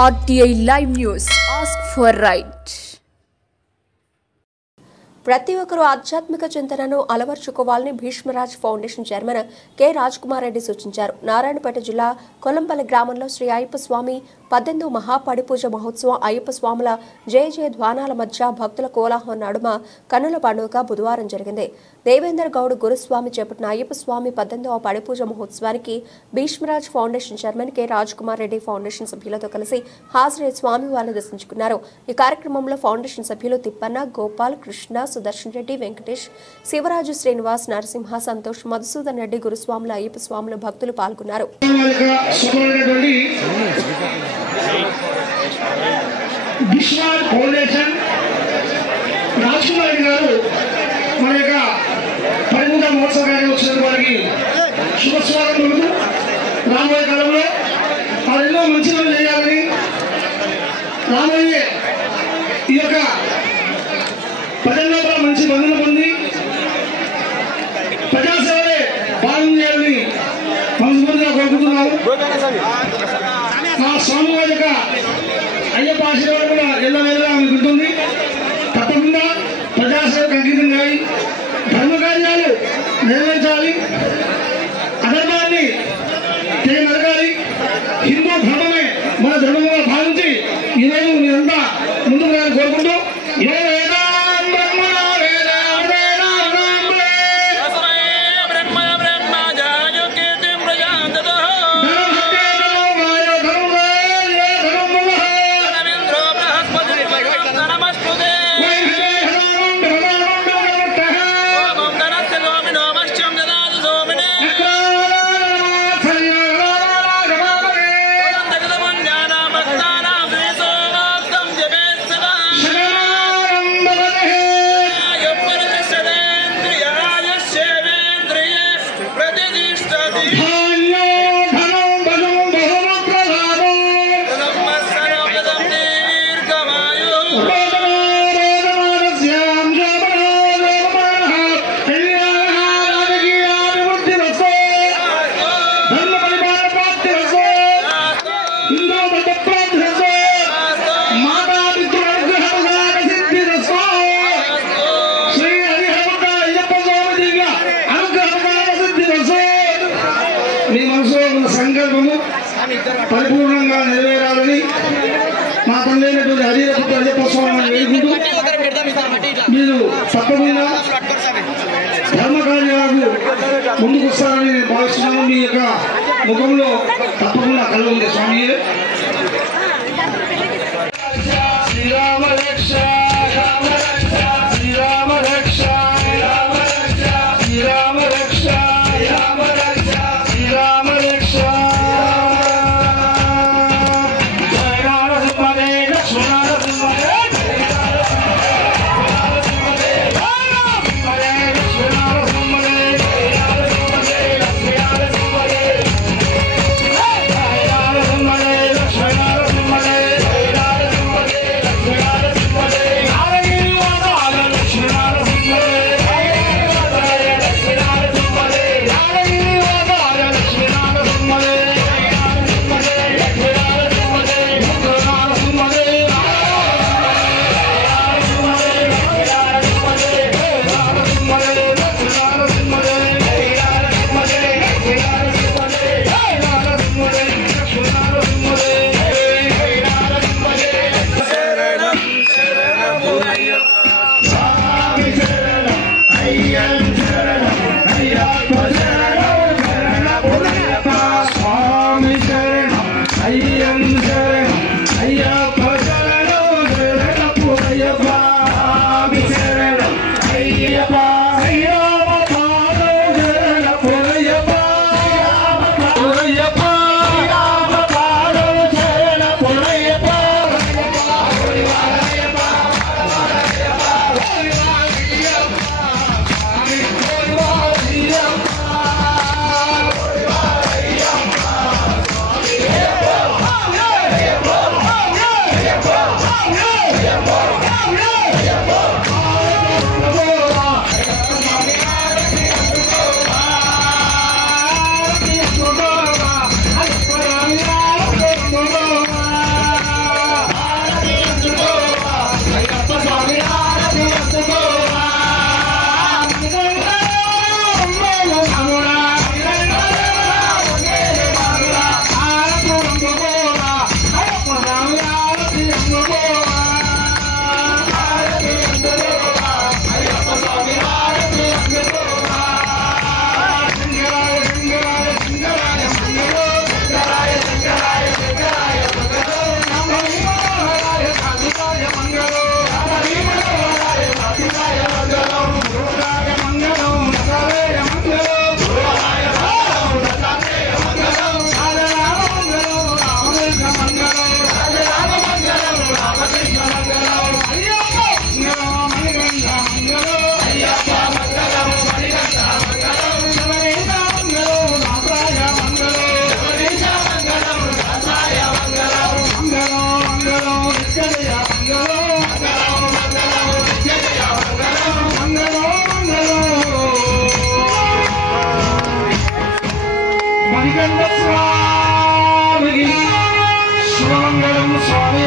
RTI Live News. Ask for right. ప్రతి ఒక్కరూ ఆధ్యాత్మిక చింతనను అలవర్చుకోవాలని Bheeshmaraj foundation chairman K Rajkumar Reddy సూచించారు. నారాయణపేట జిల్లా కొలంపల్లి గ్రామంలో శ్రీ అయ్యప్ప స్వామి 18వ మహాపడిపూజ మహోత్సవం అయ్యప్ప స్వాముల జయ జయ ధ్వానాల మధ్య భక్తుల కోలాహలం నడుమ కన్నుల పండుగ బుధవారం జరిగింది. దేవేందర్ గౌడ్ గురుస్వామి చేపట్టిన అయ్యప్ప స్వామి 18వ పడిపూజ మహోత్సవానికి Bheeshmaraj foundation chairman K Rajkumar Reddy foundation సభ్యులతో కలిసి హాజరై స్వామివారిని దర్శించుకున్నారు. ఈ కార్యక్రమంలో ఫౌండేషన్ సభ్యులు తిప్పన్న, గోపాల్, కృష్ణ, సుదర్శన్ రెడ్డి, వెంకటేష్, శివరాజు, శ్రీనివాస్, నరసింహ, సంతోష్, మధుసూదన్ రెడ్డి, గురుస్వాముల, అయ్యప్ప స్వాముల భక్తులు పాల్గొన్నారు. మన యొక్క పరిమిత మహోత్సవానికి వచ్చిన వారికి శుభస్వాగతం. రాబోయే కాలంలో వాళ్ళు ఎన్నో మంచి పనులు చేయాలని, రాబోయే ఈ యొక్క ప్రజల్లో మంచి బంధువులు పొంది ప్రజాసేవలే భాగం చేయాలని మనస్ఫూర్తిగా కోరుకుంటున్నాను. మా స్వామివారి యొక్క అయ్యప్ప ఆశీర్వాదం కూడా ఎల్లవేళలా మీకు ఉంటుంది. తప్పకుండా ప్రజాసేవకు అంకితం కాయి ధర్మకార్యాలు నెరవేర్చాలి, అధర్మాన్ని నరకాలి. హిందూ ధర్మమే మన ధర్మంగా భావించి ఈరోజు మీరంతా ముందుకు రాని కోరుకుంటూ మీ మనసులో ఉన్న సంకల్పము పరిపూర్ణంగా నెరవేరాలని మా తండ్రి అయినటువంటి హరిపుత్ర అయ్యప్ప స్వామిని వేడుకుంటూ మీరు తప్పకుండా ధర్మ కార్యాలకు ముందుకు వస్తారని నేను భావిస్తున్నాను. మీ యొక్క ముఖంలో తప్పకుండా కళ్ళు ఉంది స్వామి. శ్రీరామ రక్ష రామ రక్ష శ్రీరామ రక్ష రామ రక్ష శ్రీరామ రక్ష రామ రక్ష శ్రీరామ రక్ష మణికంఠ స్వామికి శుభమంగళం స్వామి